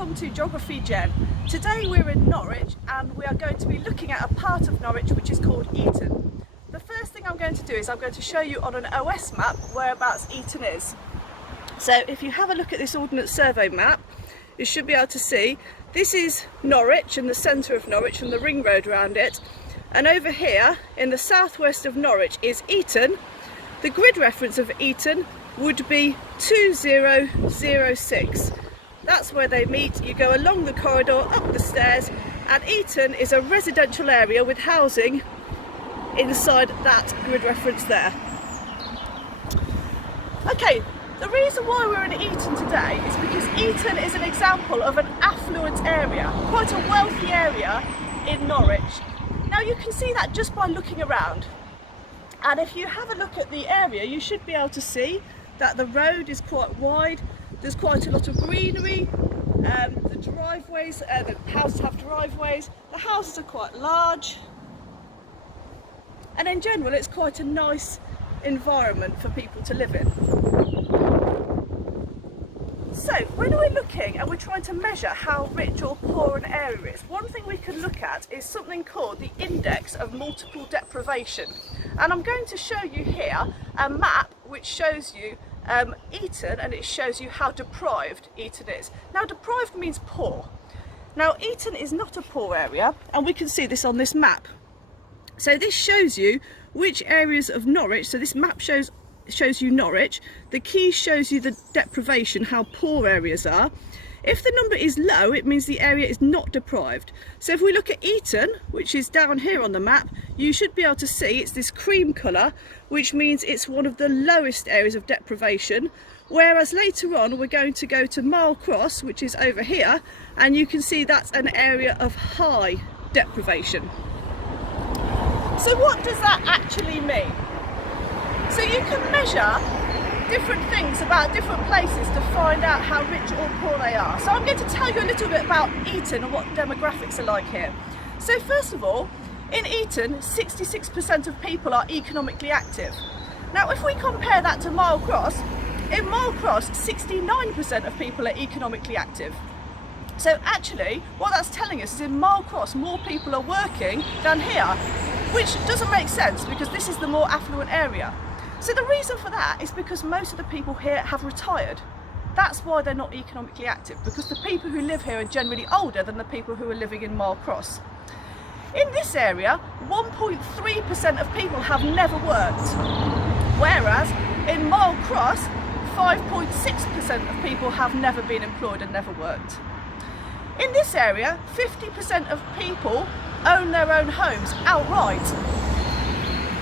Welcome to Geography Gen. Today we're in Norwich and we are going to be looking at a part of Norwich which is called Eaton. The first thing I'm going to do is I'm going to show you on an OS map whereabouts Eaton is. So if you have a look at this Ordinance Survey Map, you should be able to see this is Norwich and the centre of Norwich and the ring road around it. And over here in the southwest of Norwich is Eaton. The grid reference of Eaton would be 2006. That's where they meet. You go along the corridor, up the stairs, and Eaton is a residential area with housing inside that grid reference there. Okay, the reason why we're in Eaton today is because Eaton is an example of an affluent area, quite a wealthy area in Norwich. Now you can see that just by looking around. And if you have a look at the area, you should be able to see that the road is quite wide. There's quite a lot of greenery, the driveways, the houses have driveways, the houses are quite large, and in general it's quite a nice environment for people to live in. So when we're looking and we're trying to measure how rich or poor an area is, one thing we can look at is something called the index of multiple deprivation. And I'm going to show you here a map which shows you Eaton, and it shows you how deprived Eaton is. Now deprived means poor. Now Eaton is not a poor area, and we can see this on this map. So this shows you which areas of Norwich, so this map shows you Norwich, the key shows you the deprivation, how poor areas are. If the number is low, it means the area is not deprived. So if we look at Eaton, which is down here on the map, you should be able to see it's this cream colour, which means it's one of the lowest areas of deprivation. Whereas later on, we're going to go to Mile Cross, which is over here, and you can see that's an area of high deprivation. So what does that actually mean? So you can measure different things about different places to find out how rich or poor they are. So I'm going to tell you a little bit about Eaton and what demographics are like here. So first of all, in Eaton, 66% of people are economically active. Now if we compare that to Mile Cross, in Mile Cross 69% of people are economically active. So actually what that's telling us is in Mile Cross more people are working than here, which doesn't make sense because this is the more affluent area. So the reason for that is because most of the people here have retired. That's why they're not economically active, because the people who live here are generally older than the people who are living in Mile Cross. In this area, 1.3% of people have never worked, whereas in Mile Cross, 5.6% of people have never been employed and never worked. In this area, 50% of people own their own homes outright.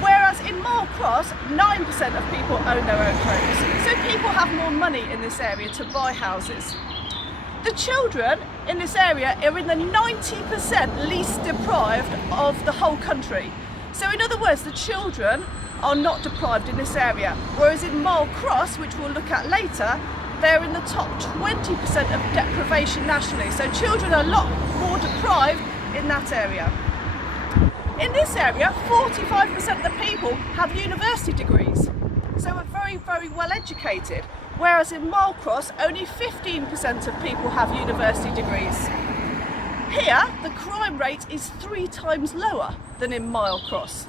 Whereas in Mile Cross, 9% of people own their own homes. So people have more money in this area to buy houses. The children in this area are in the 90% least deprived of the whole country. So in other words, the children are not deprived in this area. Whereas in Mile Cross, which we'll look at later, they're in the top 20% of deprivation nationally. So children are a lot more deprived in that area. In this area, 45% of the people have university degrees, so are very, very well educated, whereas in Mile Cross, only 15% of people have university degrees. Here, the crime rate is 3 times lower than in Mile Cross.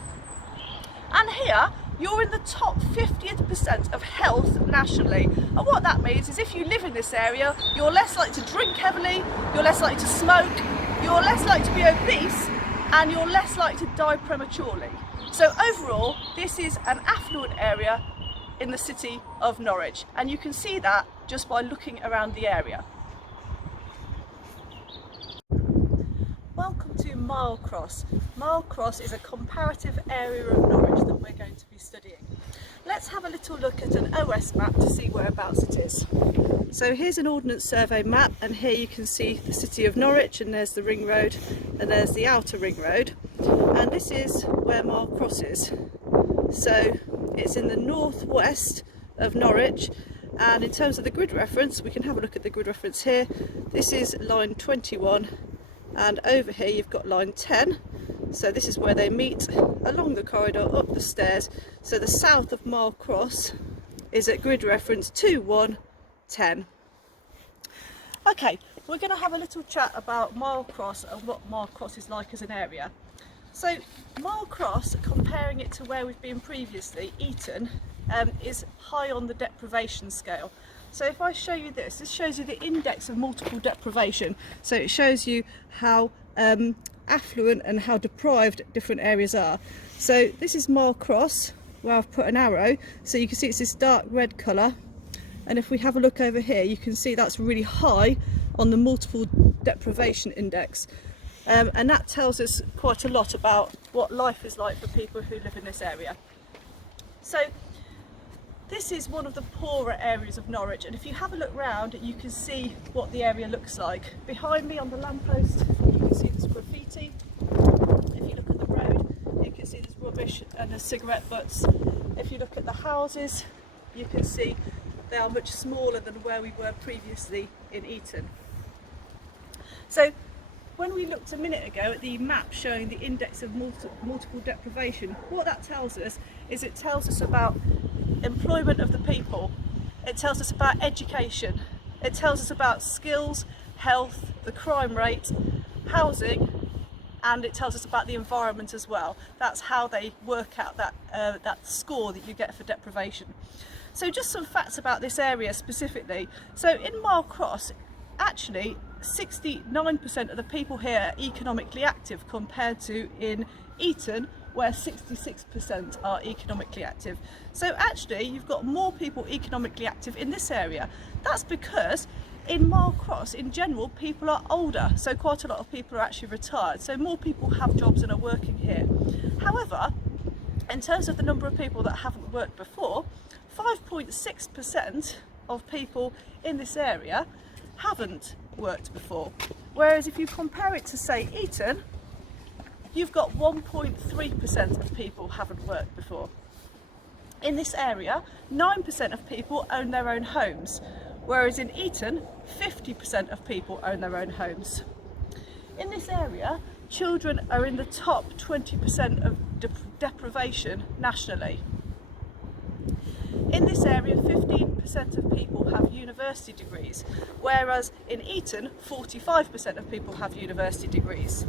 And here, you're in the top 50th% of health nationally. And what that means is if you live in this area, you're less likely to drink heavily, you're less likely to smoke, you're less likely to be obese, and you're less likely to die prematurely. So overall, this is an affluent area in the city of Norwich, and you can see that just by looking around the area. Welcome to Mile Cross. Mile Cross is a comparative area of Norwich that we're going to be studying. Let's have a little look at an OS map to see whereabouts it is. So here's an Ordnance Survey map, and here you can see the city of Norwich, and there's the ring road, and there's the outer ring road, and this is where Mile Cross is. So it's in the northwest of Norwich, and in terms of the grid reference, we can have a look at the grid reference here. This is line 21, and over here you've got line 10. So this is where they meet along the corridor, up the stairs. So the south of Mile Cross is at grid reference 2110. Okay, we're going to have a little chat about Mile Cross and what Mile Cross is like as an area. So Mile Cross, comparing it to where we've been previously, Eaton, is high on the deprivation scale. So if I show you this shows you the index of multiple deprivation. So it shows you how affluent and how deprived different areas are. So this is Mile Cross, where I've put an arrow, so you can see it's this dark red colour. And if we have a look over here, you can see that's really high on the multiple deprivation index. And that tells us quite a lot about what life is like for people who live in this area. So this is one of the poorer areas of Norwich, and if you have a look round, you can see what the area looks like. Behind me on the lamppost, you can see this graffiti. If you look at the road, you can see there's rubbish and there's cigarette butts. If you look at the houses, you can see they are much smaller than where we were previously in Eaton. So when we looked a minute ago at the map showing the index of multiple deprivation, what that tells us is it tells us about employment of the people, it tells us about education, it tells us about skills, health, the crime rate, housing, and it tells us about the environment as well. That's how they work out that score that you get for deprivation. So just some facts about this area specifically. So in Mile Cross, actually 69% of the people here are economically active, compared to in Eaton, where 66% are economically active. So actually you've got more people economically active in this area. That's because in Mile Cross in general people are older, so quite a lot of people are actually retired, so more people have jobs and are working here. However, in terms of the number of people that haven't worked before, 5.6% of people in this area haven't worked before. Whereas if you compare it to, say, Eaton, you've got 1.3% of people haven't worked before. In this area, 9% of people own their own homes, whereas in Eaton, 50% of people own their own homes. In this area, children are in the top 20% of deprivation nationally. In this area, 15% of people have university degrees, whereas in Eaton, 45% of people have university degrees.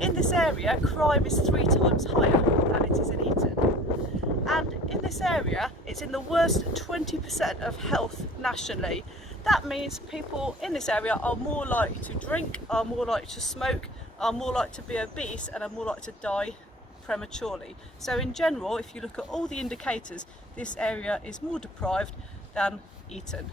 In this area, crime is 3 times higher than it is in Eaton. And in this area, it's in the worst 20% of health nationally. That means people in this area are more likely to drink, are more likely to smoke, are more likely to be obese, and are more likely to die prematurely. So in general, if you look at all the indicators, this area is more deprived than Eaton.